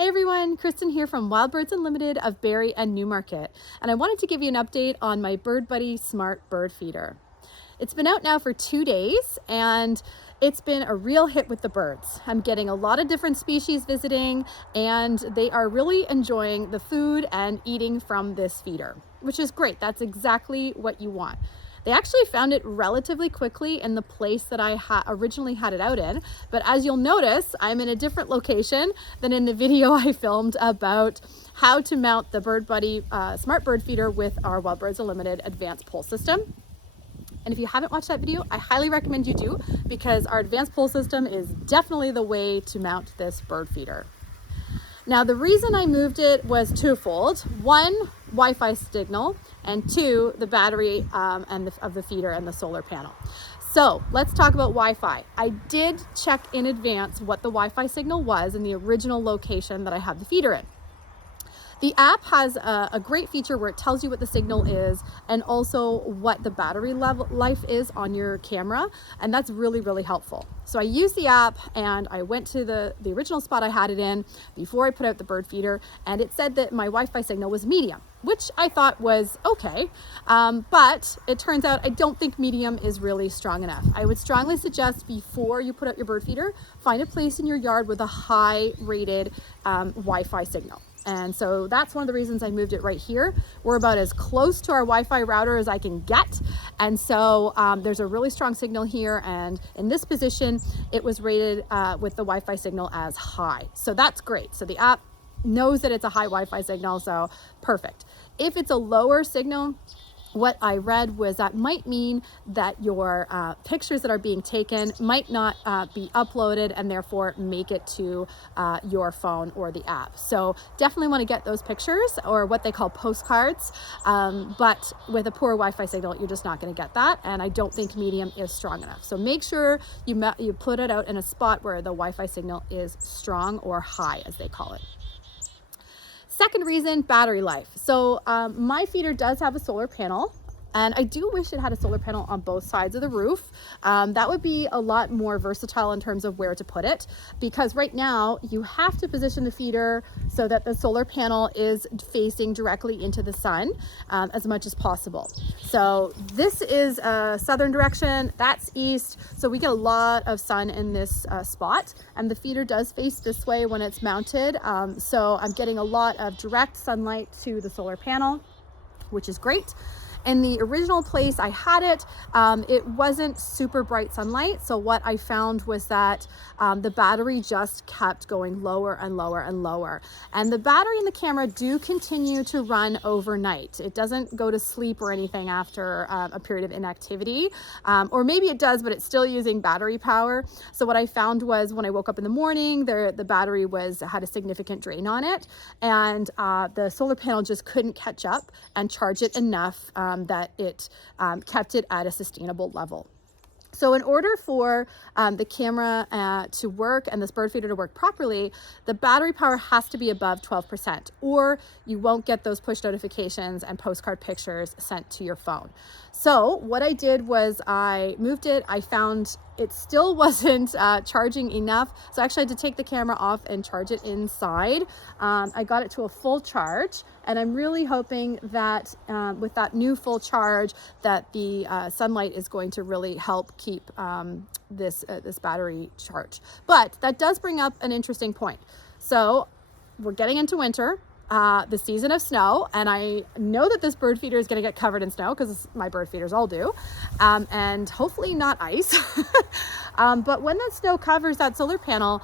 Hey everyone, Kristen here from Wild Birds Unlimited of Barrie and Newmarket, and I wanted to give you an update on my Bird Buddy Smart Bird Feeder. It's been out now for 2 days and it's been a real hit with the birds. I'm getting a lot of different species visiting and they are really enjoying the food and eating from this feeder, which is great. That's exactly what you want. They actually found it relatively quickly in the place that I originally had it out in, but as you'll notice, I'm in a different location than in the video I filmed about how to mount the Bird Buddy Smart Bird Feeder with our Wild Birds Unlimited advanced pole system. And if you haven't watched that video, I highly recommend you do, because our advanced pole system is definitely the way to mount this bird feeder. Now, the reason I moved it was twofold. One, Wi-Fi signal, and two, the battery of the feeder and the solar panel. So let's talk about Wi-Fi. I did check in advance what the Wi-Fi signal was in the original location that I have the feeder in. The app has a great feature where it tells you what the signal is and also what the battery life is on your camera, and that's really, really helpful. So I used the app and I went to the original spot I had it in before I put out the bird feeder, and it said that my Wi-Fi signal was medium, which I thought was okay, but it turns out I don't think medium is really strong enough. I would strongly suggest, before you put out your bird feeder, find a place in your yard with a high rated Wi-Fi signal. And so that's one of the reasons I moved it right here. We're about as close to our Wi-Fi router as I can get. And so there's a really strong signal here. And in this position, it was rated with the Wi-Fi signal as high. So that's great. So the app knows that it's a high Wi-Fi signal, so perfect. If it's a lower signal, what I read was that might mean that your pictures that are being taken might not be uploaded and therefore make it to your phone or the app. So definitely want to get those pictures, or what they call postcards, but with a poor Wi-Fi signal, you're just not going to get that, and I don't think medium is strong enough. So make sure you put it out in a spot where the Wi-Fi signal is strong, or high as they call it. Second reason, battery life. So my feeder does have a solar panel, and I do wish it had a solar panel on both sides of the roof. That would be a lot more versatile in terms of where to put it, because right now you have to position the feeder so that the solar panel is facing directly into the sun as much as possible. So this is southern direction, that's east, so we get a lot of sun in this spot, and the feeder does face this way when it's mounted. So I'm getting a lot of direct sunlight to the solar panel, which is great. In the original place I had it, it wasn't super bright sunlight. So what I found was that the battery just kept going lower and lower and lower. And the battery in the camera do continue to run overnight. It doesn't go to sleep or anything after a period of inactivity. Or maybe it does, but it's still using battery power. So what I found was when I woke up in the morning, the battery had a significant drain on it. And the solar panel just couldn't catch up and charge it enough that it kept it at a sustainable level. So in order for the camera to work and this bird feeder to work properly, the battery power has to be above 12%, or you won't get those push notifications and postcard pictures sent to your phone. So what I did was I moved it. I found it still wasn't charging enough. So I actually had to take the camera off and charge it inside. I got it to a full charge, and I'm really hoping that with that new full charge that the sunlight is going to really help keep this battery charged. But that does bring up an interesting point. So we're getting into winter. The season of snow, and I know that this bird feeder is going to get covered in snow, because my bird feeders all do, and hopefully not ice. But when that snow covers that solar panel,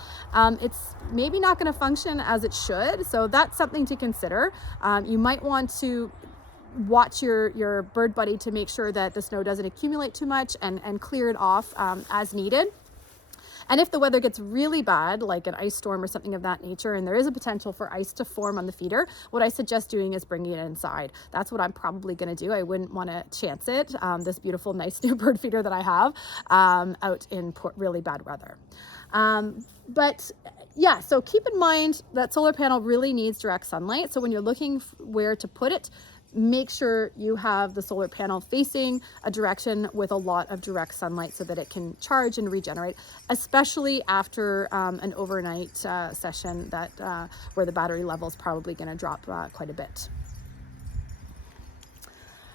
it's maybe not going to function as it should. So that's something to consider. You might want to watch your bird buddy to make sure that the snow doesn't accumulate too much, and clear it off as needed. And if the weather gets really bad, like an ice storm or something of that nature, and there is a potential for ice to form on the feeder, what I suggest doing is bringing it inside. That's what I'm probably going to do. I wouldn't want to chance it, this beautiful, nice new bird feeder that I have, out in really bad weather. But yeah, so keep in mind that solar panel really needs direct sunlight. So when you're looking where to put it, make sure you have the solar panel facing a direction with a lot of direct sunlight so that it can charge and regenerate, especially after an overnight session where the battery level is probably going to drop quite a bit.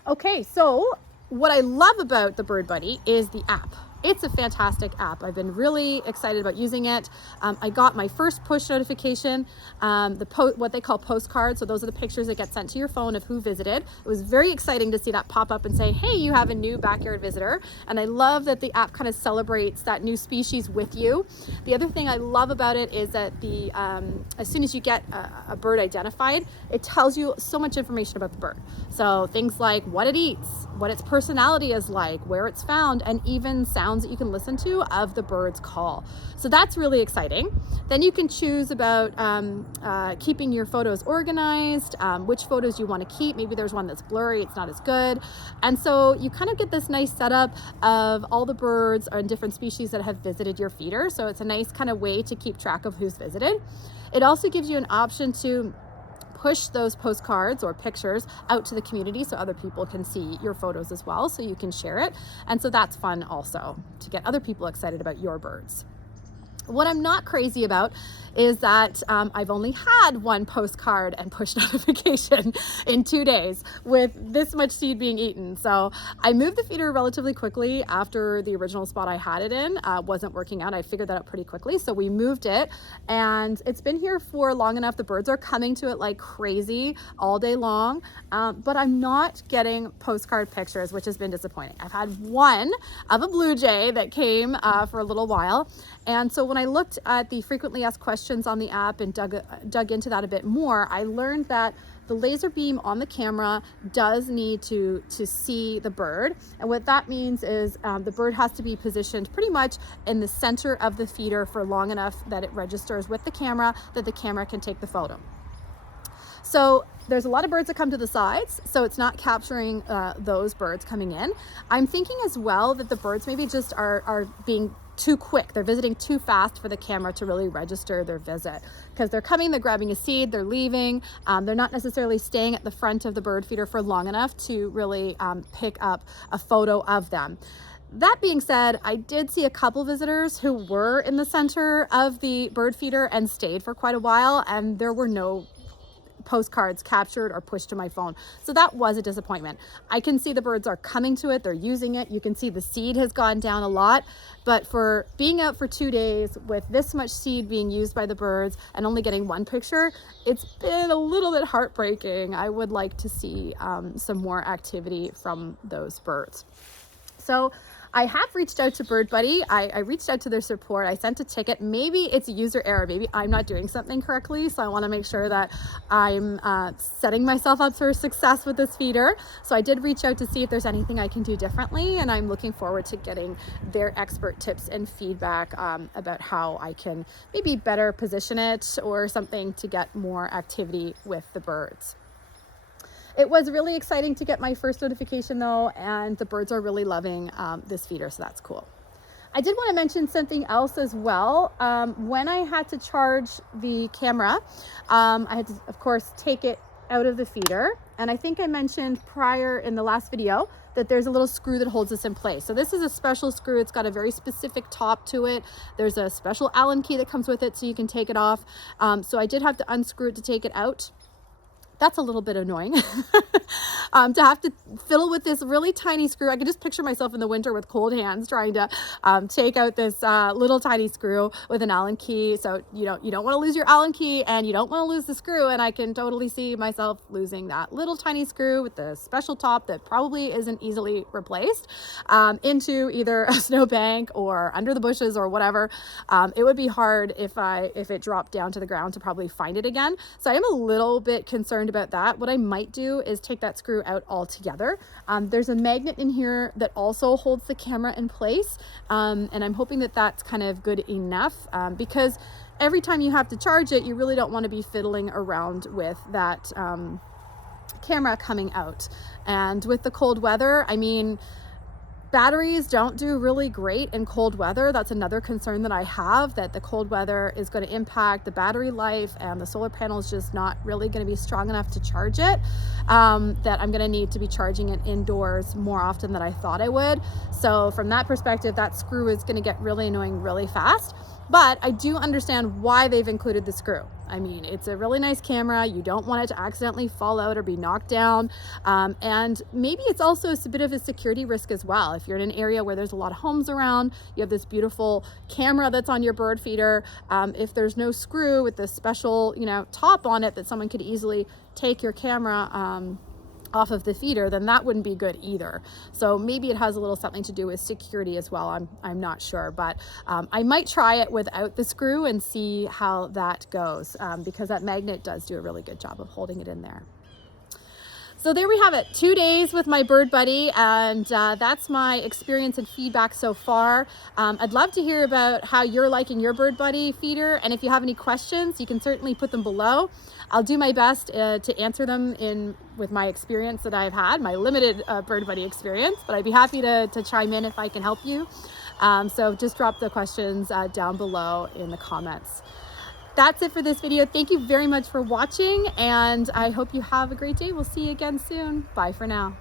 Okay, so what I love about the Bird Buddy is the app. It's a fantastic app. I've been really excited about using it. I got my first push notification, what they call postcards. So those are the pictures that get sent to your phone of who visited. It was very exciting to see that pop up and say, hey, you have a new backyard visitor. And I love that the app kind of celebrates that new species with you. The other thing I love about it is that as soon as you get a bird identified, it tells you so much information about the bird. So things like what it eats, what its personality is like, where it's found, and even sounds that you can listen to of the bird's call. So that's really exciting. Then you can choose about keeping your photos organized, which photos you want to keep. Maybe there's one that's blurry, it's not as good. And so you kind of get this nice setup of all the birds and different species that have visited your feeder. So it's a nice kind of way to keep track of who's visited. It also gives you an option to push those postcards or pictures out to the community so other people can see your photos as well, so you can share it. And so that's fun also, to get other people excited about your birds. What I'm not crazy about is that I've only had one postcard and push notification in 2 days with this much seed being eaten. So I moved the feeder relatively quickly after the original spot I had it in wasn't working out. I figured that out pretty quickly. So we moved it, and it's been here for long enough. The birds are coming to it like crazy all day long, but I'm not getting postcard pictures, which has been disappointing. I've had one of a blue jay that came for a little while. And so when I looked at the frequently asked questions on the app and dug into that a bit more, I learned that the laser beam on the camera does need to see the bird. And what that means is the bird has to be positioned pretty much in the center of the feeder for long enough that it registers with the camera, that the camera can take the photo. So there's a lot of birds that come to the sides, so it's not capturing those birds coming in. I'm thinking as well that the birds maybe just are being too quick. They're visiting too fast for the camera to really register their visit, because they're coming, they're grabbing a seed, they're leaving. They're not necessarily staying at the front of the bird feeder for long enough to really pick up a photo of them. That being said, I did see a couple visitors who were in the center of the bird feeder and stayed for quite a while, and there were no postcards captured or pushed to my phone. So that was a disappointment. I can see the birds are coming to it, they're using it. You can see the seed has gone down a lot, but for being out for 2 days with this much seed being used by the birds and only getting one picture, it's been a little bit heartbreaking. I would like to see some more activity from those birds. So I have reached out to Bird Buddy. I reached out to their support. I sent a ticket. Maybe it's a user error. Maybe I'm not doing something correctly. So I want to make sure that I'm setting myself up for success with this feeder. So I did reach out to see if there's anything I can do differently. And I'm looking forward to getting their expert tips and feedback about how I can maybe better position it or something to get more activity with the birds. It was really exciting to get my first notification though, and the birds are really loving this feeder, so that's cool. I did want to mention something else as well. When I had to charge the camera, I had to, of course, take it out of the feeder. And I think I mentioned prior in the last video that there's a little screw that holds this in place. So this is a special screw. It's got a very specific top to it. There's a special Allen key that comes with it so you can take it off. So I did have to unscrew it to take it out. That's a little bit annoying to have to fiddle with this really tiny screw. I can just picture myself in the winter with cold hands trying to take out this little tiny screw with an Allen key. So you don't want to lose your Allen key and you don't want to lose the screw. And I can totally see myself losing that little tiny screw with the special top that probably isn't easily replaced into either a snowbank or under the bushes or whatever. It would be hard if it dropped down to the ground to probably find it again. So I am a little bit concerned about that. What I might do is take that screw out altogether. There's a magnet in here that also holds the camera in place, and I'm hoping that that's kind of good enough because every time you have to charge it, you really don't want to be fiddling around with that camera coming out. And with the cold weather, I mean, Batteries don't do really great in cold weather. That's another concern that I have, that the cold weather is going to impact the battery life, and the solar panel is just not really going to be strong enough to charge it, that I'm going to need to be charging it indoors more often than I thought I would. So from that perspective, that screw is going to get really annoying really fast. But I do understand why they've included the screw. I mean, it's a really nice camera. You don't want it to accidentally fall out or be knocked down. And maybe it's also a bit of a security risk as well. If you're in an area where there's a lot of homes around, you have this beautiful camera that's on your bird feeder. If there's no screw with this special, top on it that someone could easily take your camera off of the feeder, then that wouldn't be good either. So maybe it has a little something to do with security as well. I'm not sure, but I might try it without the screw and see how that goes, because that magnet does do a really good job of holding it in there. So there we have it, 2 days with my bird buddy, and that's my experience and feedback so far. I'd love to hear about how you're liking your bird buddy feeder, and if you have any questions, you can certainly put them below. I'll do my best to answer them with my experience that I've had, my limited bird buddy experience, but I'd be happy to chime in if I can help you. So just drop the questions down below in the comments. That's it for this video. Thank you very much for watching, and I hope you have a great day. We'll see you again soon. Bye for now.